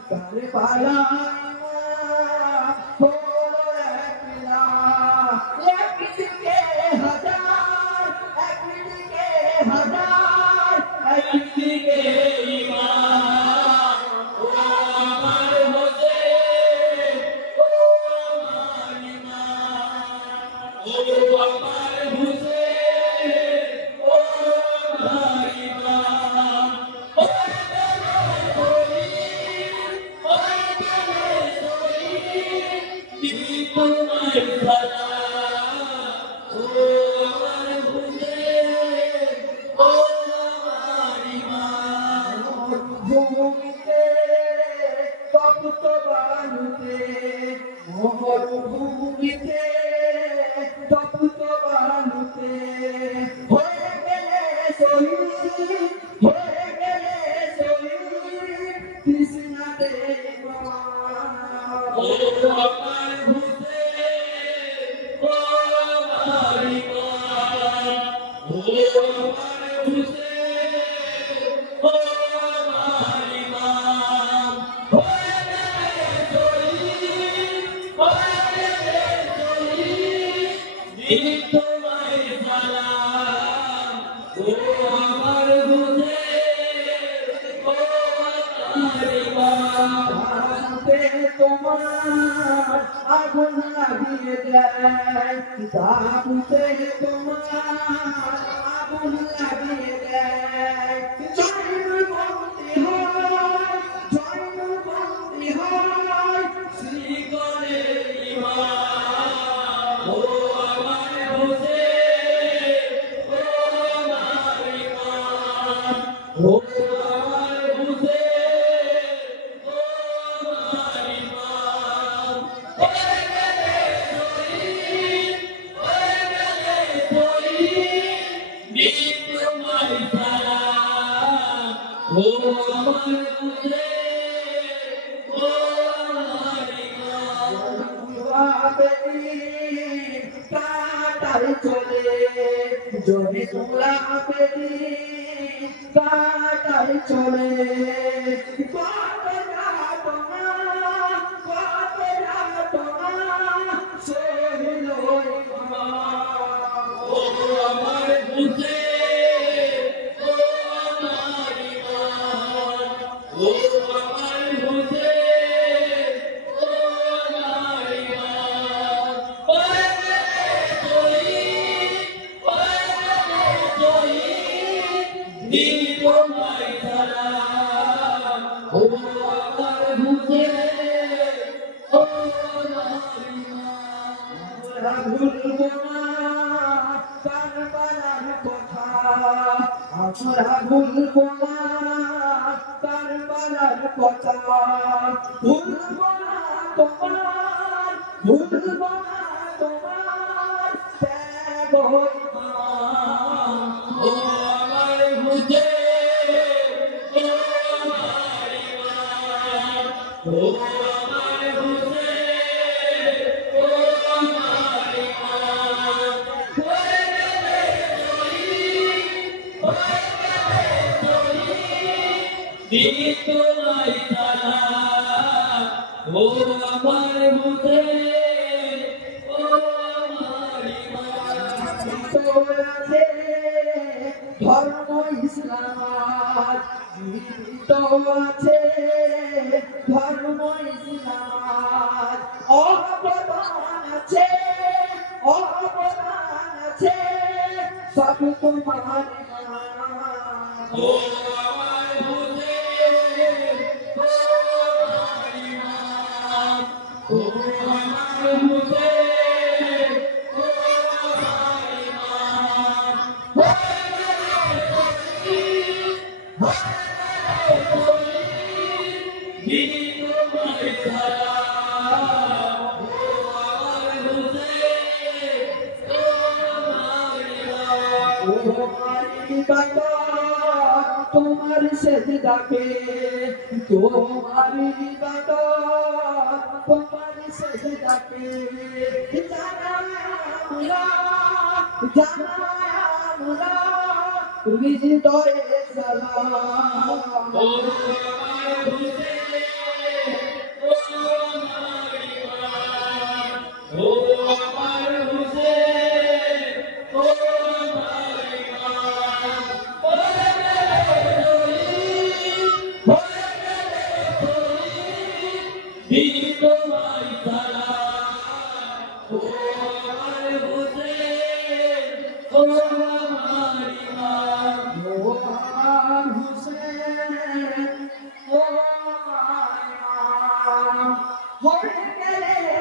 কারবালা হলো একলা একদিকে হাজার একদিকে হাজার একদিকে ইমান ও আমার হোসেন ও আমার ইমান ও আমার হোসেন ও আমার ইমান তোমায় সালাম ও আমার হোসেন ও আমার ইমান মরুভূমিতে তপ্ত বালুতে মরুভূমিতে তপ্ত বালুতে হয়ে গেলে শহীদ হয়ে গেলে শহীদ তৃষ্ণাতে ও আমার তোমায় সালাম ও আমার হোসেন ও আমার ইমান তোমার আগুন লাগিয়ে দেয় তাপুতে তোমার আগুন লাগিয়ে দেয় জয়বন্তি হয় শ্রীগণে ইমান ও আমার হোসেন ও আমার ইমান ও আমার হোসেন ও আমার ইমান হয়ে গেলে শহীদ হয়ে গেলে শহীদ তোমায় সালাম ও আমার হোসেন ও আমার ইমান কাটাই চলে যদি তোমরা পেলি কাটাই চলে কত যাতনা সহিল ও আমার হোসেন ও আমার ইমান ও আমার হোসেন ও আমার ইমান হয়ে গেলে শহীদ দিন তোমায় সালাম ও আমার হোসেন ও আমার ইমান আমরা ভুলব না কারবালার কথা আমরা ভুলব না কারবালার কথা ভুলব না তোমার ভুলব না তোমার ত্যাগ ও আমার হোসেন ও আমার ইমান ও আমার হোসেন ও আমার ইমান হয়ে গেলে শহীদ হয়ে গেলে শহীদ দিন তোমায় সালাম ও আমার হোসেন ও আমার ইমান আছে ধর্ম ইসলাম জীবিত আছে ধর্ম ইসলাম অবদান আছে সব তোমার ও আমার হোসেন ও আমার ইমান ও আমার হোসেন ও আমার ইমান দিন তোমায় সালাম ও আমার হোসেন ও আমার ইমান ও আমার ইবাদত তোমার সেজদাকে তোমার ইবাদত তোমার সেজদাকে জানাই আমরা হৃদয়ে সালাম ও আমার হোসেন ও আমার ইমাম ও আমার হুসেন ও আমার ইমাম হয়ে গেলে